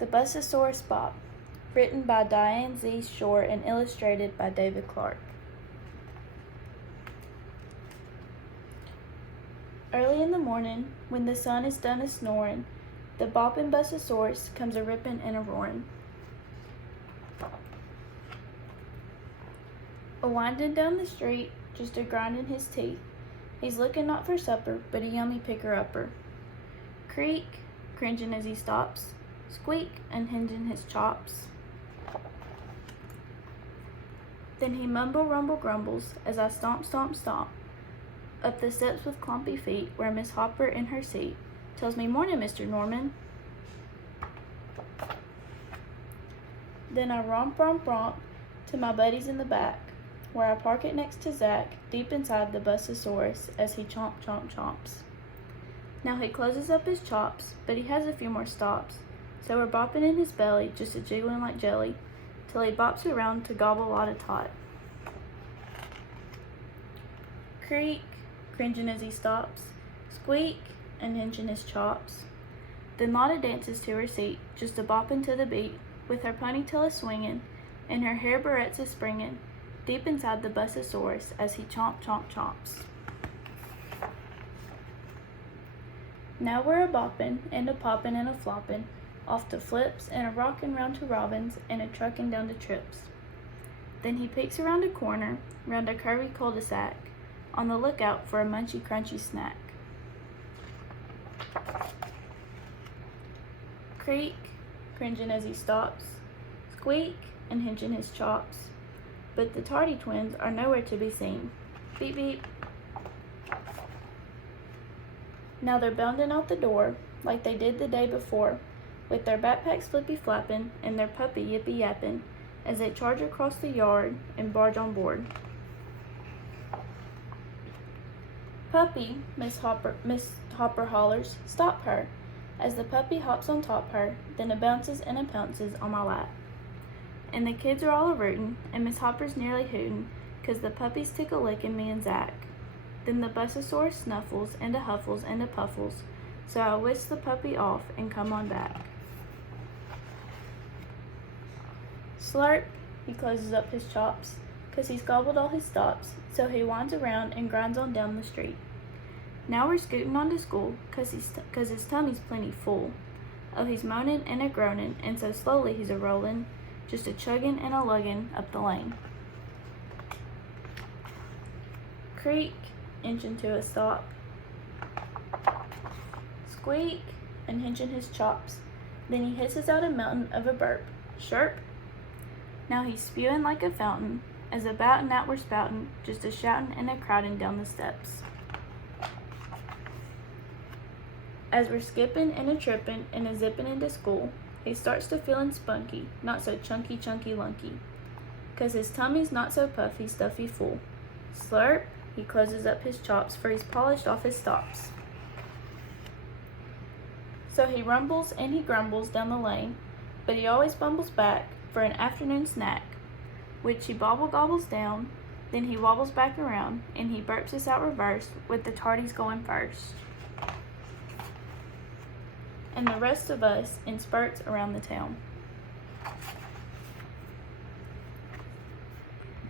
The Bus-A-Saurus Bop, written by Diane Z. Shore and illustrated by David Clark. Early in the morning, when the sun is done a-snoring, the boppin' Bus-A-Saurus comes a-rippin' and a-roarin'. A-windin' down the street, just a-grindin' his teeth, he's lookin' not for supper, but a yummy picker-upper. Creak, cringin' as he stops, squeak, unhingin' his chops. Then he mumble-rumble grumbles as I stomp, stomp, stomp, up the steps with clumpy feet where Miss Hopper in her seat tells me, "Mornin', Mr. Norman." Then I romp, romp, romp to my buddies in the back, where I park it next to Zach, deep inside the Bus-A-Saurus as he chomp, chomp, chomps. Now he closes up his chops, but he has a few more stops, so we're bopping in his belly, just a jiggling like jelly, till he bops around to gobble a lot of tot. Creak, cringing as he stops, squeak, unhinging his chops. Then Lotta dances to her seat, just a bopping to the beat, with her ponytail a-swingin', and her hair barrettes a-springin', deep inside the Bus-A-Saurus as he chomp, chomp, chomps. Now we're a-boppin' and a-poppin' and a-floppin', off to flips and a-rockin' round to robins and a-truckin' down to trips. Then he peeks around a corner, round a curvy cul-de-sac, on the lookout for a munchy crunchy snack. Creak, cringing as he stops, squeak, and hinging his chops. But the Tardy twins are nowhere to be seen. Beep beep. Now they're bounding out the door, like they did the day before, with their backpacks flippy flappin' and their puppy yippy yappin', as they charge across the yard and barge on board. "Puppy," Miss Hopper hollers, "stop her," as the puppy hops on top her, then bounces and pounces on my lap. And the kids are all a-rootin', and Miss Hopper's nearly hootin', 'cause the puppy's tickle-lickin' me and Zach. Then the Bus-A-Saurus snuffles and huffles and puffles, so I whisk the puppy off and come on back. Slurp, he closes up his chops, 'cause he's gobbled all his stops, so he winds around and grinds on down the street. Now we're scootin' on to school, 'cause his tummy's plenty full. Oh, he's moanin' and a-groanin', and so slowly he's a-rollin', just a-chuggin' and a-luggin' up the lane. Creak, inchin' to a stop. Squeak, unhinging his chops. Then he hisses out a mountain of a burp. Chirp. Now he's spewin' like a fountain, as about and out we're spoutin', just a-shoutin' and a-crowdin' down the steps. As we're skippin' and a-trippin' and a-zippin' into school, he starts to feelin' spunky, not so chunky, chunky, lunky, 'cause his tummy's not so puffy, stuffy full. Slurp, he closes up his chops, for he's polished off his stops. So he rumbles and he grumbles down the lane, but he always bumbles back for an afternoon snack, which he bobble-gobbles down, then he wobbles back around, and he burps us out reverse, with the tardies going first, and the rest of us in spurts around the town.